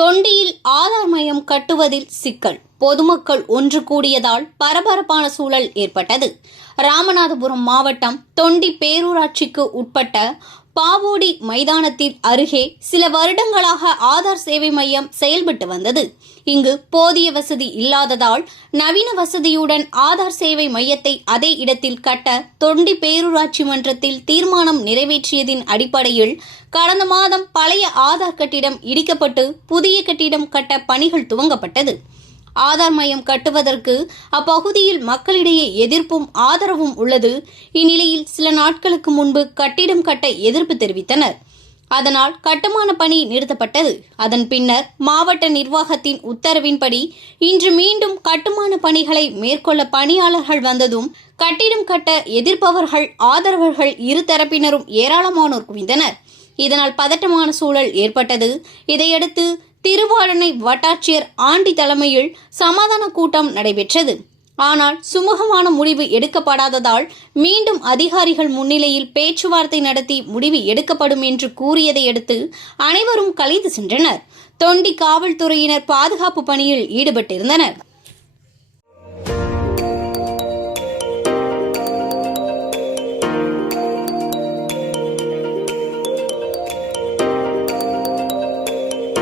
தொண்டியில் ஆதார் மையம் கட்டுவதில் சிக்கல், பொதுமக்கள் ஒன்று கூடியதால் பரபரப்பான சூழல் ஏற்பட்டது. ராமநாதபுரம் மாவட்டம் தொண்டி பேரூராட்சிக்கு உட்பட்ட பாவோடி மைதானத்தில் அருகே சில வருடங்களாக ஆதார் சேவை மையம் செயல்பட்டு வந்தது. இங்கு போதிய வசதி இல்லாததால் நவீன வசதியுடன் ஆதார் சேவை மையத்தை அதே இடத்தில் கட்ட தொண்டி பேரூராட்சி மன்றத்தில் தீர்மானம் நிறைவேற்றியதின் அடிப்படையில் கடந்த மாதம் பழைய ஆதார் கட்டிடம் இடிக்கப்பட்டு புதிய கட்டிடம் கட்ட பணிகள் துவங்கப்பட்டது. ஆதார் மையம் கட்டுவதற்கு அப்பகுதியில் மக்களிடையே எதிர்ப்பும் ஆதரவும் உள்ளது. இந்நிலையில் சில நாட்களுக்கு முன்பு கட்டிடம் கட்ட எதிர்ப்பு தெரிவித்தனர். அதனால் கட்டுமான பணி நிறுத்தப்பட்டது. அதன் பின்னர் மாவட்ட நிர்வாகத்தின் உத்தரவின்படி இன்று மீண்டும் கட்டுமான பணிகளை மேற்கொள்ள பணியாளர்கள் வந்ததும் கட்டிடம் கட்ட எதிர்ப்பவர்கள் ஆதரவர்கள் இரு தரப்பினரும் ஏராளமானோர் குவிந்தனர். இதனால் பதட்டமான சூழல் ஏற்பட்டது. இதையடுத்து திருவாடனை வட்டாட்சியர் ஆண்டி தலைமையில் சமாதான கூட்டம் நடைபெற்றது. ஆனால் சுமூகமான முடிவு எடுக்கப்படாததால் மீண்டும் அதிகாரிகள் முன்னிலையில் பேச்சுவார்த்தை நடத்தி முடிவு எடுக்கப்படும் என்று கூறியதை அடுத்து அனைவரும் கலைந்து சென்றனர். தொண்டி காவல்துறையினர் பாதுகாப்பு பணியில் ஈடுபட்டிருந்தனர்.